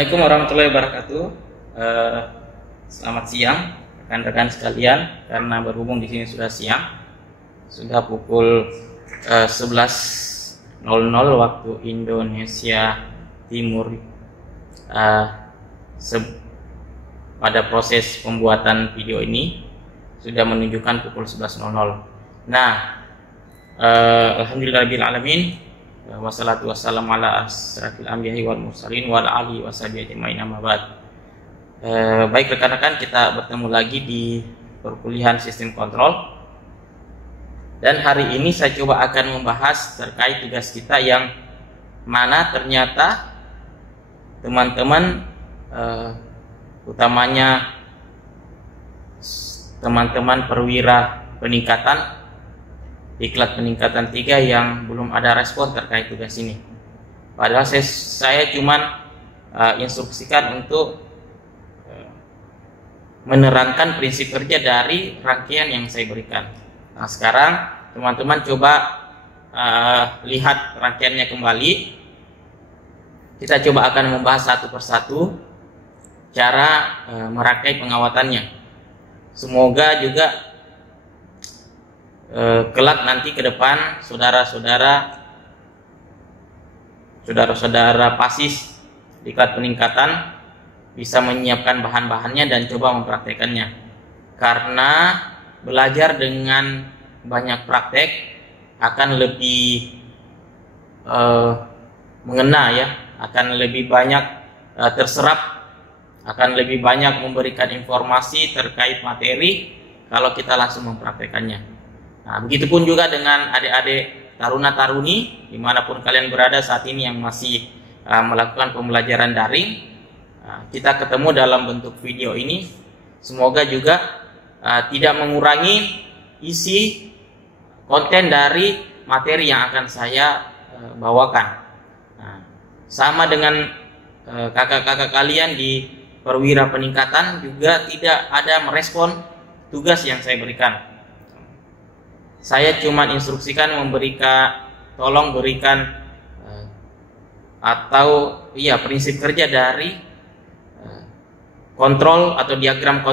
Assalamualaikum warahmatullahi wabarakatuh. Selamat siang rekan-rekan sekalian. Karena berhubung di sini sudah siang, sudah pukul 11.00 waktu Indonesia Timur. Pada proses pembuatan video ini sudah menunjukkan pukul 11.00. Nah, alhamdulillahirabbil alamin. Wassalatu wassalamu ala asrafil anbiya'i wal mursalin wa ala alihi washabihi ajmain, amma ba'd. Baik rekan-rekan, kita bertemu lagi di perkuliahan sistem kontrol. Dan hari ini saya coba akan membahas terkait tugas kita yang mana ternyata teman-teman, utamanya teman-teman perwira peningkatan, diklat peningkatan 3 yang belum ada respon terkait tugas ini. Padahal saya cuman instruksikan untuk menerangkan prinsip kerja dari rangkaian yang saya berikan. Nah, sekarang teman-teman coba lihat rangkaiannya kembali. Kita coba akan membahas satu persatu cara merangkai pengawatannya. Semoga juga kelak nanti ke depan saudara-saudara pasis diklat peningkatan bisa menyiapkan bahan-bahannya dan coba mempraktekannya. Karena belajar dengan banyak praktek akan lebih mengena ya, akan lebih banyak terserap, akan lebih banyak memberikan informasi terkait materi kalau kita langsung mempraktekannya. Nah, begitupun juga dengan adik-adik taruna-taruni dimanapun kalian berada saat ini yang masih melakukan pembelajaran daring. Kita ketemu dalam bentuk video ini, semoga juga tidak mengurangi isi konten dari materi yang akan saya bawakan. Nah, sama dengan kakak-kakak kalian di perwira peningkatan juga tidak ada merespon tugas yang saya berikan. Saya cuma instruksikan tolong berikan prinsip kerja dari kontrol atau diagram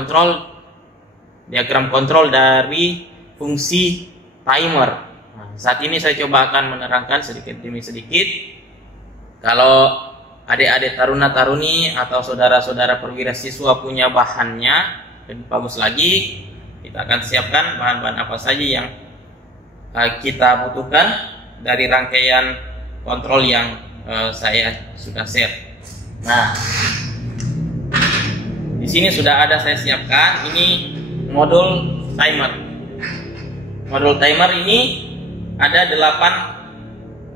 kontrol dari fungsi timer. Nah, saat ini saya coba akan menerangkan sedikit demi sedikit. Kalau adik-adik taruna-taruni atau saudara-saudara perwira siswa punya bahannya lebih bagus lagi, kita akan siapkan bahan-bahan apa saja yang kita butuhkan dari rangkaian kontrol yang saya sudah share. Nah, di sini sudah ada saya siapkan. Ini modul timer. Modul timer ini ada 8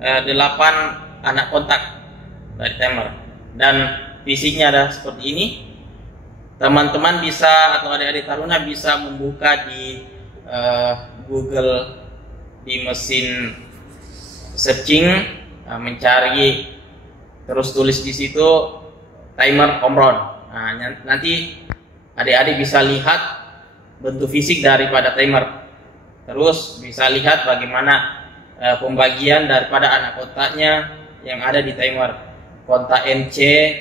anak kontak dari timer, dan visinya ada seperti ini. Teman-teman bisa atau adik-adik taruna bisa membuka di Google, di mesin searching, mencari, terus tulis di situ timer Omron. Nah, nanti adik-adik bisa lihat bentuk fisik daripada timer, terus bisa lihat bagaimana pembagian daripada anak kontaknya yang ada di timer. Kontak NC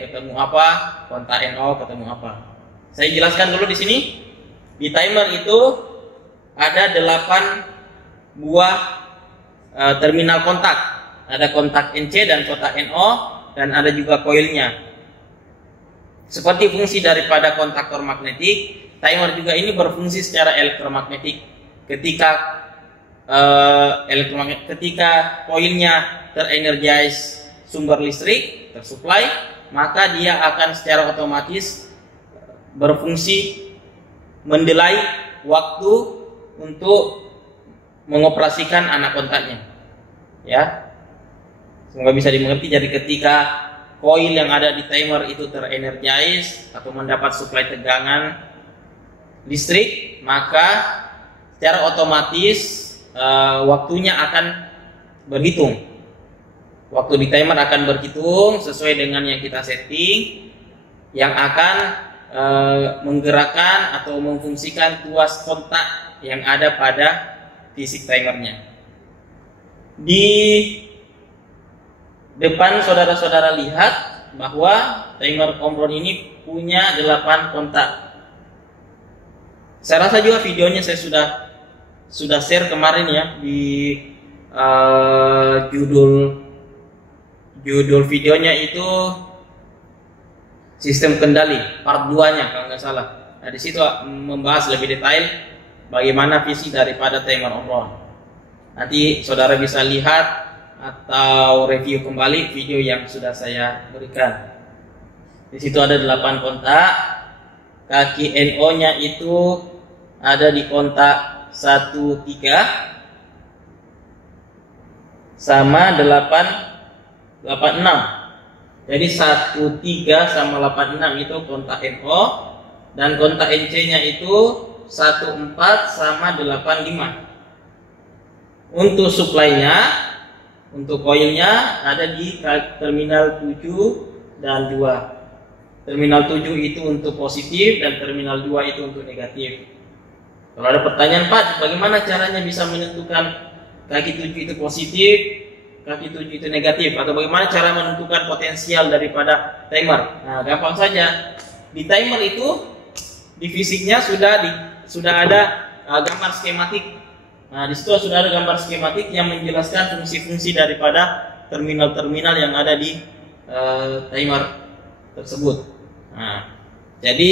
ketemu apa, kontak NO ketemu apa. Saya jelaskan dulu di sini. Di timer itu ada 8 buah terminal kontak. Ada kontak NC dan kontak NO, dan ada juga koilnya. Seperti fungsi daripada kontaktor magnetik, timer juga ini berfungsi secara elektromagnetik. Ketika koilnya terenergize sumber listrik, tersuplai, maka dia akan secara otomatis berfungsi mendelay waktu untuk mengoperasikan anak kontaknya, ya. Semoga bisa dimengerti. Jadi ketika koil yang ada di timer itu terenergize atau mendapat suplai tegangan listrik, maka secara otomatis waktunya akan berhitung. Waktu di timer akan berhitung sesuai dengan yang kita setting, yang akan menggerakkan atau memfungsikan tuas kontak yang ada pada fisik timernya. Di depan saudara-saudara lihat bahwa timer Omron ini punya 8 kontak. Saya rasa juga videonya saya sudah share kemarin ya di judul videonya itu sistem kendali part 2-nya kalau nggak salah. Nah, di situ membahas lebih detail bagaimana visi daripada timer Omron. Nanti saudara bisa lihat atau review kembali video yang sudah saya berikan. Di situ ada 8 kontak. Kaki NO-nya itu ada di kontak 13 sama 886. Jadi 13 sama 86 itu kontak NO, dan kontak NC-nya itu 14 sama 85. Untuk supply-nya, untuk koilnya ada di terminal 7 dan 2. Terminal 7 itu untuk positif dan terminal 2 itu untuk negatif. Kalau ada pertanyaan, Pak, bagaimana caranya bisa menentukan kaki 7 itu positif, kaki 7 itu negatif, atau bagaimana cara menentukan potensial daripada timer? Nah, gampang saja. Di timer itu di fisiknya sudah ada gambar skematik. Nah, di situ sudah ada gambar skematik yang menjelaskan fungsi-fungsi daripada terminal-terminal yang ada di timer tersebut. Nah, jadi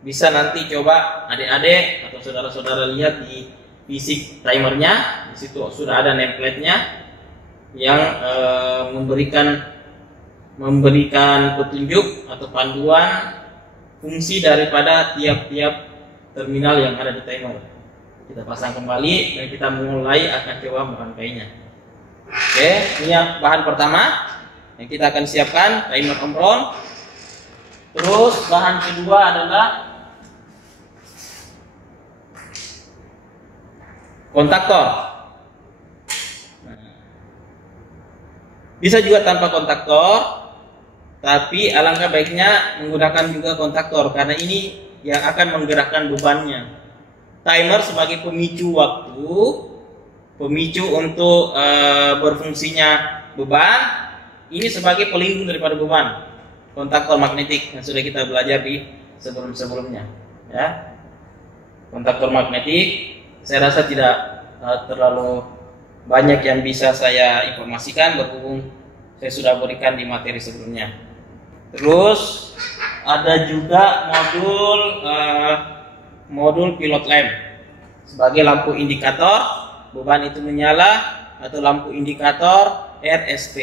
bisa nanti coba adik-adik atau saudara-saudara lihat di fisik timernya. Di situ sudah ada nameplate-nya yang memberikan petunjuk atau panduan fungsi daripada tiap-tiap terminal yang ada di timer. Kita pasang kembali dan kita mulai akan coba merangkainya. Oke, ini bahan pertama yang kita akan siapkan, timer Omron. Terus bahan kedua adalah kontaktor. Bisa juga tanpa kontaktor, tapi alangkah baiknya menggunakan juga kontaktor karena ini yang akan menggerakkan bebannya. Timer sebagai pemicu waktu, pemicu untuk berfungsinya beban, ini sebagai pelindung daripada beban. Kontaktor magnetik yang sudah kita belajar di sebelum-sebelumnya, ya. Kontaktor magnetik, saya rasa tidak terlalu banyak yang bisa saya informasikan berhubung saya sudah berikan di materi sebelumnya. Terus ada juga modul pilot lamp sebagai lampu indikator beban itu menyala atau lampu indikator RST.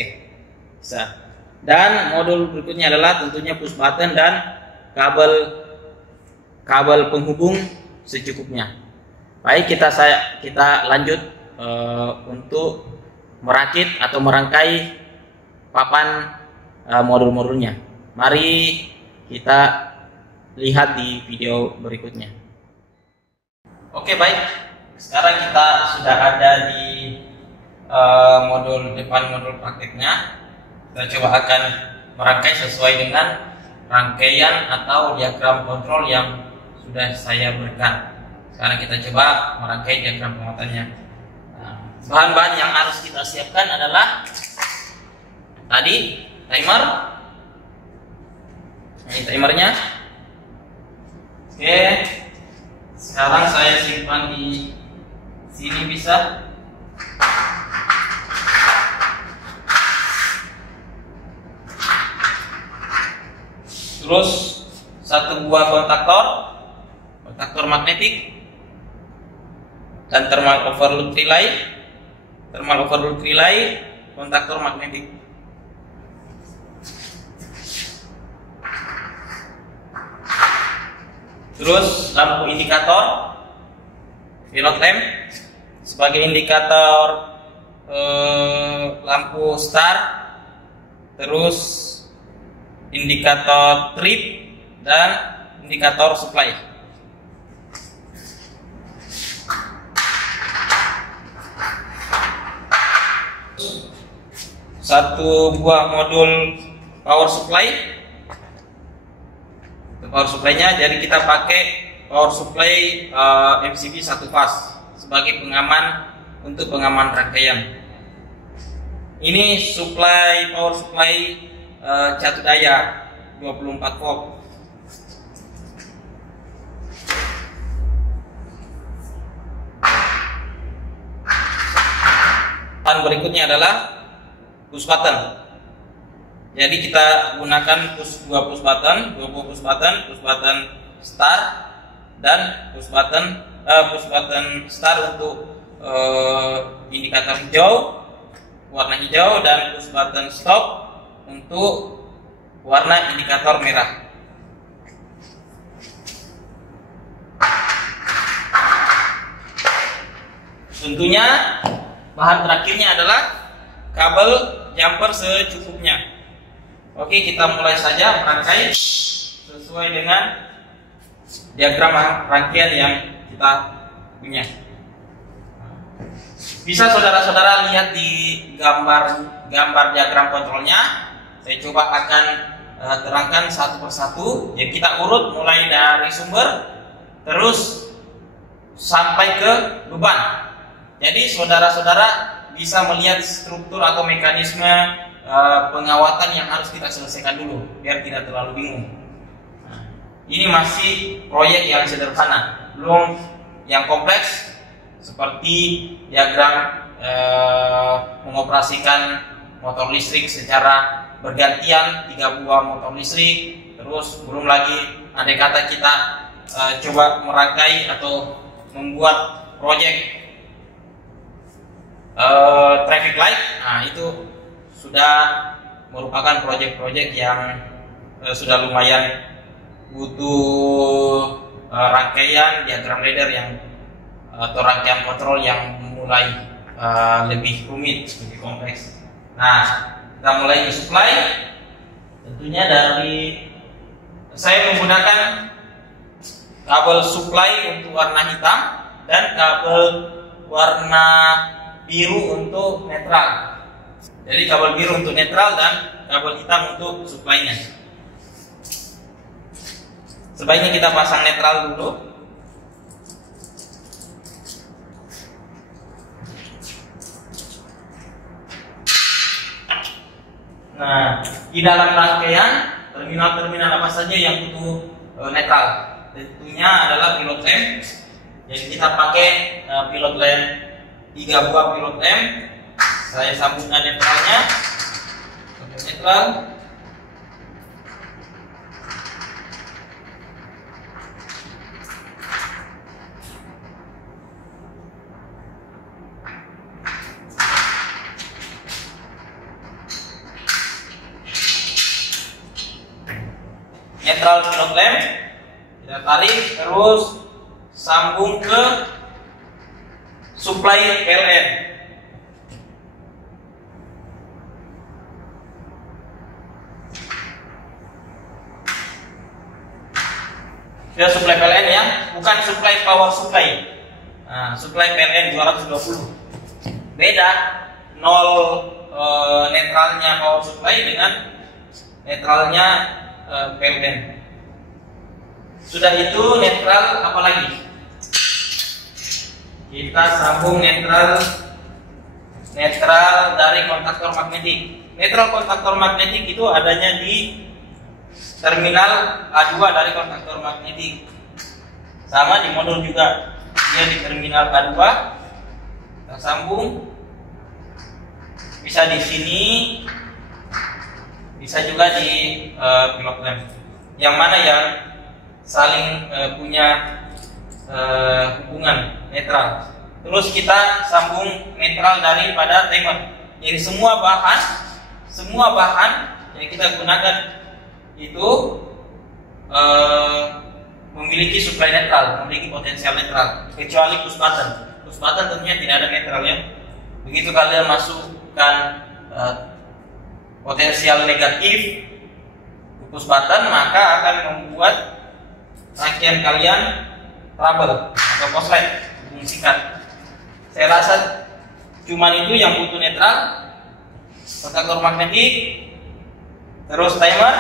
Bisa. Dan modul berikutnya adalah tentunya push button dan kabel penghubung secukupnya. Baik, kita lanjut untuk merakit atau merangkai papan modul-modulnya. Mari kita lihat di video berikutnya. Oke, baik. Sekarang kita sudah ada di modul prakteknya. Kita coba akan merangkai sesuai dengan rangkaian atau diagram kontrol yang sudah saya berikan. Sekarang kita coba merangkai diagram penguatannya. Bahan-bahan yang harus kita siapkan adalah tadi timer. Ini timernya. Oke. Sekarang saya simpan di sini bisa. Terus satu buah kontaktor magnetik dan thermal overload relay, kontaktor magnetik. Terus lampu indikator pilot lamp sebagai indikator lampu start, terus indikator trip dan indikator supply. Satu buah modul power supply. Power supply-nya, jadi kita pakai power supply MCB 1 fase sebagai pengaman untuk pengaman rangkaian. Ini power supply catu daya 24 volt. Dan berikutnya adalah push button. Jadi kita gunakan dua push button start dan push button start untuk indikator hijau, warna hijau, dan push button stop untuk warna indikator merah. Tentunya bahan terakhirnya adalah kabel jumper secukupnya. Oke, kita mulai saja merangkai sesuai dengan diagram rangkaian yang kita punya. Bisa saudara-saudara lihat di gambar diagram kontrolnya. Saya coba akan terangkan satu persatu. Jadi kita urut mulai dari sumber terus sampai ke beban. Jadi saudara-saudara bisa melihat struktur atau mekanisme pengawatan yang harus kita selesaikan dulu biar tidak terlalu bingung. Nah, ini masih proyek yang sederhana, belum yang kompleks seperti diagram mengoperasikan motor listrik secara bergantian 3 buah motor listrik. Terus belum lagi andai kata kita coba merangkai atau membuat proyek traffic light. Nah, itu sudah merupakan proyek-proyek yang sudah lumayan butuh rangkaian diagram ladder yang atau rangkaian kontrol yang mulai lebih rumit, lebih kompleks. Nah, kita mulai di supply. Tentunya saya menggunakan kabel supply untuk warna hitam dan kabel warna biru untuk netral. Jadi kabel biru untuk netral dan kabel hitam untuk supply-nya. Sebaiknya kita pasang netral dulu. Nah, di dalam rangkaian terminal-terminal apa saja yang butuh netral? Tentunya adalah pilot lamp. Jadi kita pakai pilot lamp 3 buah pilot lamp. Saya sambungkan netralnya untuk netral. Netral pilot lamp kita tarik terus sambung ke supply PLN. Sudah supply PLN ya, bukan supply power supply. Nah, supply PLN 220. Beda 0 netralnya power supply dengan netralnya PLN. Sudah itu netral apa lagi? Kita sambung netral dari kontaktor magnetik. Netral kontaktor magnetik itu adanya di terminal A2 dari kontaktor magnetik. Sama di modul juga, dia di terminal A2. Kita sambung. Bisa di sini, bisa juga di pilot lamp. Yang mana yang saling punya hubungan netral. Terus kita sambung netral daripada timer. Jadi semua bahan yang kita gunakan itu memiliki supply netral, memiliki potensial netral, kecuali push button. Push button tentunya tidak ada netral ya. Begitu kalian masukkan potensial negatif push button, maka akan membuat rangkaian kalian trouble atau korslet, hubung singkat. Saya rasa cuman itu yang butuh netral, kontaktor magnetik, terus timer,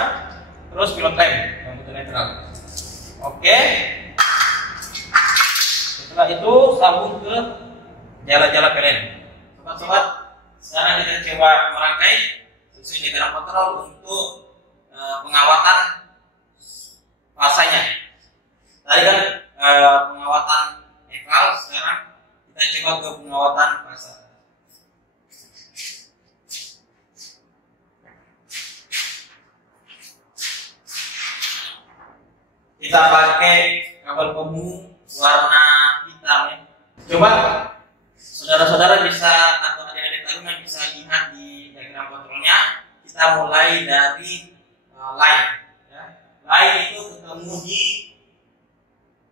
terus pilot lamp yang butuh netral. Oke. Setelah itu sambung ke jala-jala PLN. Sobat-sobat, sekarang kita coba merangkai sesuai diagram kontrol untuk pengawatan fasanya. Tadi kan pengawatan ekal, sekarang kita coba ke pengawatan fasa. Kita pakai kabel pemu warna hitam ya. Coba saudara-saudara bisa atau adik-adik taruna bisa lihat di diagram kontrolnya. Kita mulai dari line. Ya. Line itu ketemu di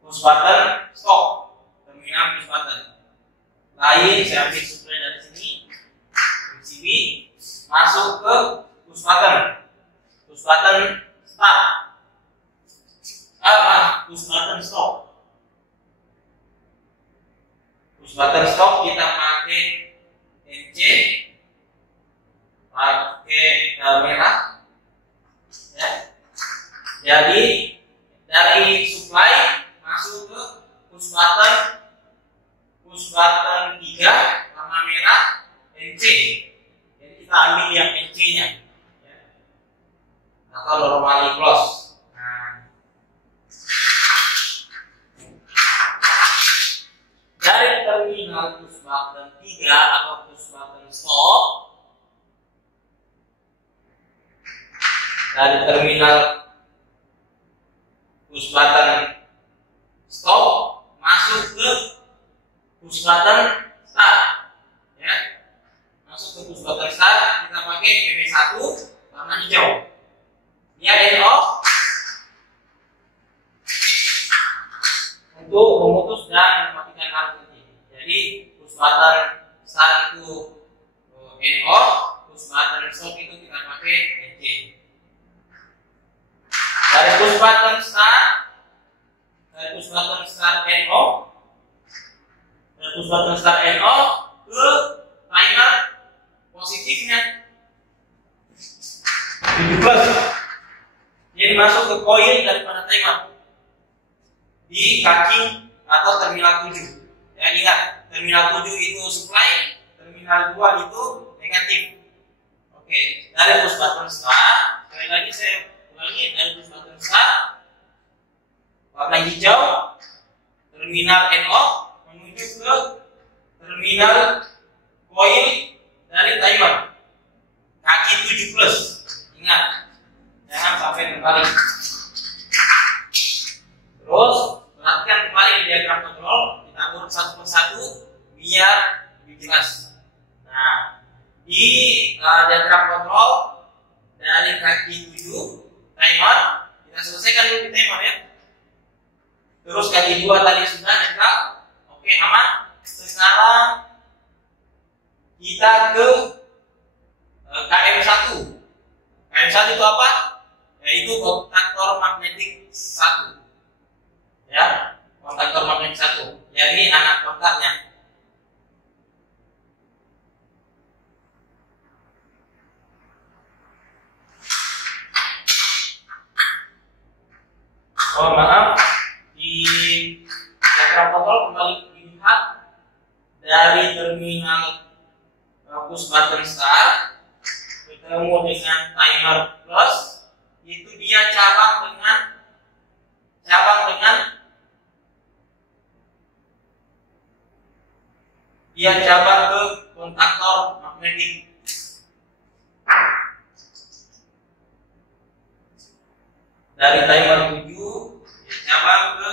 push button stop, terminal push button. Line saya ambil supply dari sini, PCB masuk ke push button start. Push button stop. Push button stop kita pakai NC, pakai merah. Ya. Jadi dari supply masuk ke push button 3 warna merah NC. Jadi kita ambil yang NC-nya. Ya. Atau normally close. Dari terminal push button 3 atau push button stop, dari terminal push button stop masuk ke push button start, ya, masuk ke push button start kita pakai PB1 warna hijau. Dia off untuk memutus dan mematikan arus ini. Jadi push button start itu off, push button stop itu kita pakai NC. Dari push button start off, dari push button start off ke timer positifnya 17. Jadi masuk ke koil daripada timer di kaki atau terminal 7. Ya, ingat, terminal 7 itu supply, terminal 2 itu negatif. Oke, dari push button start, sekali lagi saya ulangi, dari push button start warna hijau terminal off menuju ke terminal coil dari timer kaki 7 plus. Ingat, jangan sampai terbalik. Terus perhatikan kembali di diagram kontrol, kita urut satu persatu biar lebih jelas. Nah, di diagram kontrol dari kaki 7 timer kita selesaikan dulu di timer ya. Terus kaki 2 tadi sudah netral, oke aman. Sekarang kita ke KM1. KM1 itu apa? Yaitu kontaktor magnetik 1. Ya, kontaktor magnetik 1. Jadi anak kontaknya. Oh maaf, di diagram kontrol kembali dilihat dari terminal push button start ketemu dengan timer plus, itu dia cabang dengan dia cabang ke kontaktor magnetik. Dari timer 7 dia cabang ke,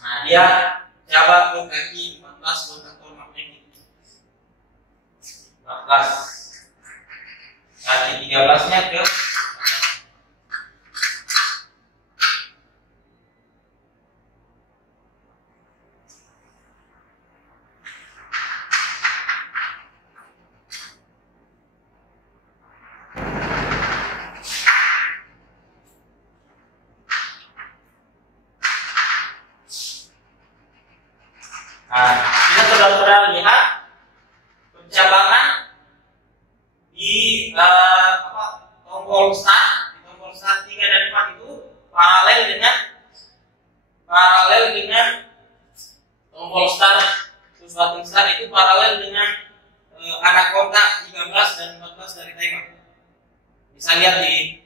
nah dia cabang ke kaki 14 kontaktor magnetik. 14 kaki 13 nya ke kita saudara-saudara lihat pencabangan di tombol start, di tombol start 3 dan 4 itu paralel dengan tombol start, push button start itu paralel dengan anak kontak 13 dan 14 dari timer. Bisa lihat di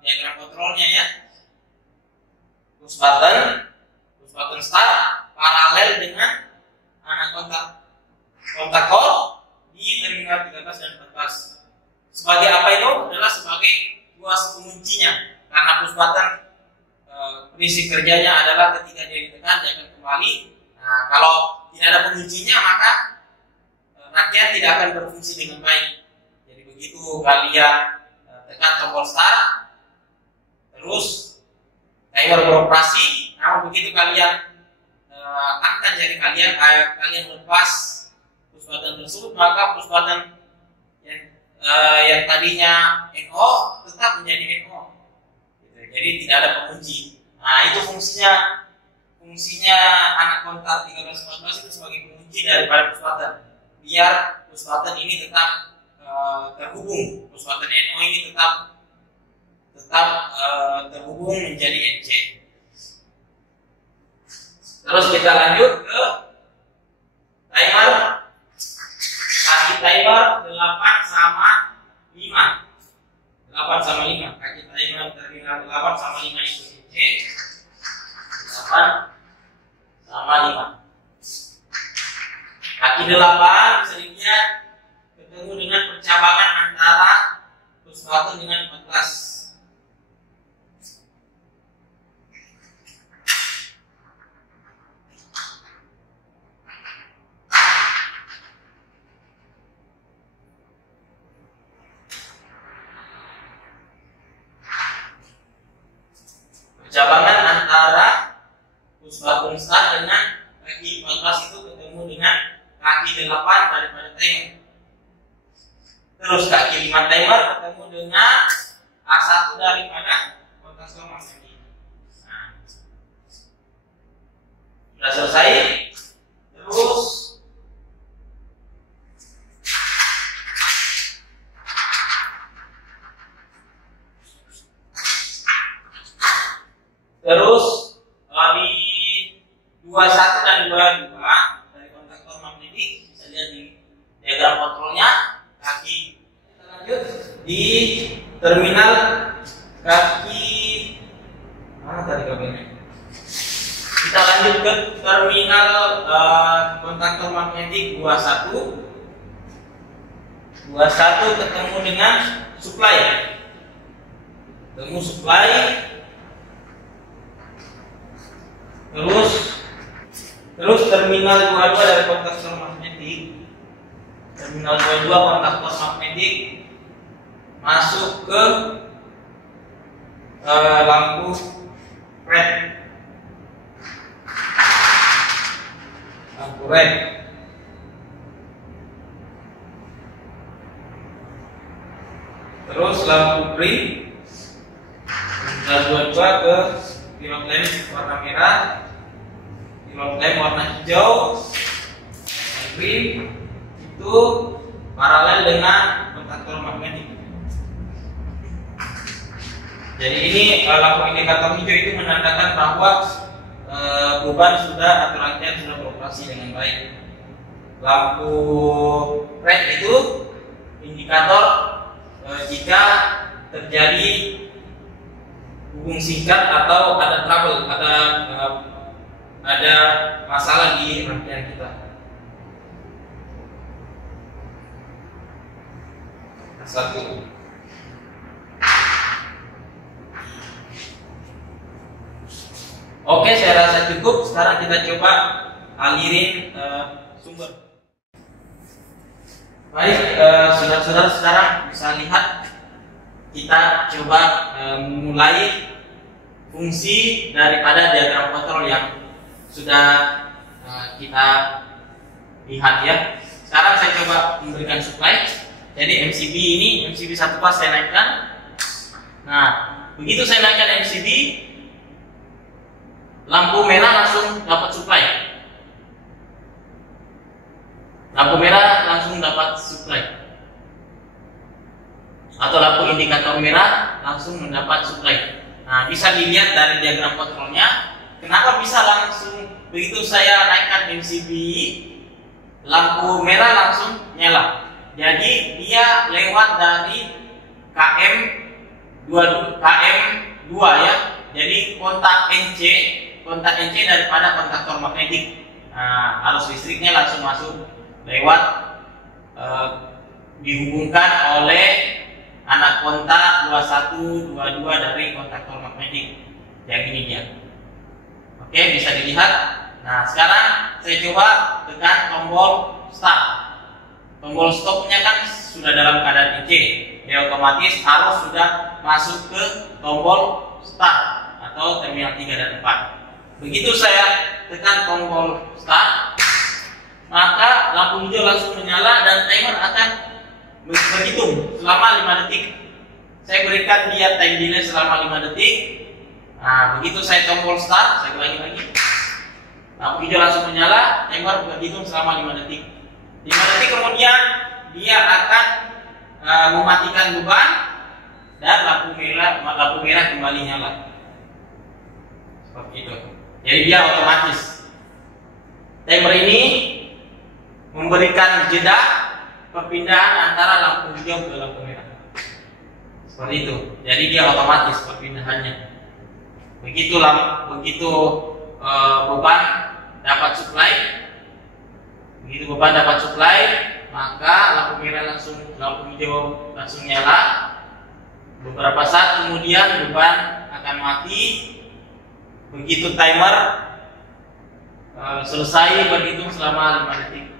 diagram kontrolnya ya. Push button start paralel dengan anak kontak call di terminal 13 dan 14. Sebagai apa itu? Adalah sebagai tuas penguncinya. Karena push button prinsip kerjanya adalah ketika dia ditekan dia akan kembali. Nah, kalau tidak ada penguncinya maka rangkaian tidak akan berfungsi dengan baik. Jadi begitu kalian tekan tombol start, terus timer beroperasi. Namun begitu kalian angkat jari kalian lepas push button tersebut, maka push button yang tadinya NO tetap menjadi NO. Jadi tidak ada pengunci. Nah, itu fungsinya anak kontak 13-14 itu sebagai pengunci daripada push button. Biar push button ini tetap terhubung, push button NO ini tetap terhubung menjadi NC. Terus kita lanjut ke timer. Kaki timer 8 sama 5. 8 sama 5. Kaki timer terminal 8 sama 5 itu NC. 8 sama 5. Kaki 8 bisa dilihat ketemu dengan percabangan antara push button dengan 14. Percabangan antara push button start dengan kaki 14 itu ketemu dengan kaki 8 daripada timer. Terus kaki 5 timer ketemu dengan A1 daripada kontak nomor ini. Nah, sudah selesai. Terus di 21 dan 22 dari kontaktor magnetik bisa lihat di diagram kontrolnya. Kaki kita lanjut di terminal kaki mana tadi kabelnya? Kita lanjut ke terminal kontaktor magnetik 21 ketemu dengan supply. Ketemu supply. Terus terminal 22 dari kontaktor magnetik. Terminal 22 kontaktor magnetik masuk ke lampu red. Lampu red. Terus lampu green. Terminal 22 ke pilot lamp warna merah, pilot lamp warna hijau, green itu paralel dengan kontaktor magnetik. Jadi ini lampu indikator hijau itu menandakan bahwa beban sudah atau rangkaian sudah beroperasi dengan baik. Lampu red itu indikator jika terjadi hubung singkat atau ada trouble, ada masalah di rangkaian kita. Satu. Oke, saya rasa cukup. Sekarang kita coba alirin sumber. Baik, saudara-saudara sekarang bisa lihat. Kita coba mulai fungsi daripada diagram kontrol yang sudah kita lihat ya. Sekarang saya coba memberikan supply. Jadi MCB 1 pas saya naikkan. Nah, begitu saya naikkan MCB, lampu merah langsung dapat supply. Lampu merah langsung dapat supply. Atau lampu indikator merah langsung mendapat supply. Nah, bisa dilihat dari diagram kontrolnya. Kenapa bisa langsung begitu saya naikkan MCB, lampu merah langsung nyala. Jadi dia lewat dari KM 2 ya. Jadi kontak NC daripada kontaktor magnetik. Nah, arus listriknya langsung masuk lewat dihubungkan oleh anak kontak 21, 22 dari kontaktor magnetik. Yang ini dia. Oke, bisa dilihat. Nah, sekarang saya coba tekan tombol start. Tombol stopnya kan sudah dalam keadaan IC. Dia otomatis harus sudah masuk ke tombol start atau terminal 3 dan 4. Begitu saya tekan tombol start, maka lampu hijau langsung menyala dan timer akan berhitung selama 5 detik. Saya berikan dia time delay selama 5 detik. Nah, begitu saya tombol start, saya ulangi lagi. Lampu hijau langsung menyala, timer berhitung selama 5 detik. 5 detik kemudian dia akan mematikan beban dan lampu merah kembali nyala. Seperti itu. Jadi dia otomatis. Timer ini memberikan jeda perpindahan antara lampu hijau ke lampu merah. Seperti itu. Jadi dia otomatis perpindahannya. Begitu beban dapat supply. Begitu beban dapat supply, maka lampu hijau langsung nyala. Beberapa saat kemudian beban akan mati. Begitu timer selesai berhitung selama 5 detik.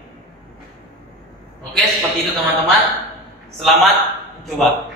Oke, seperti itu teman-teman. Selamat mencoba.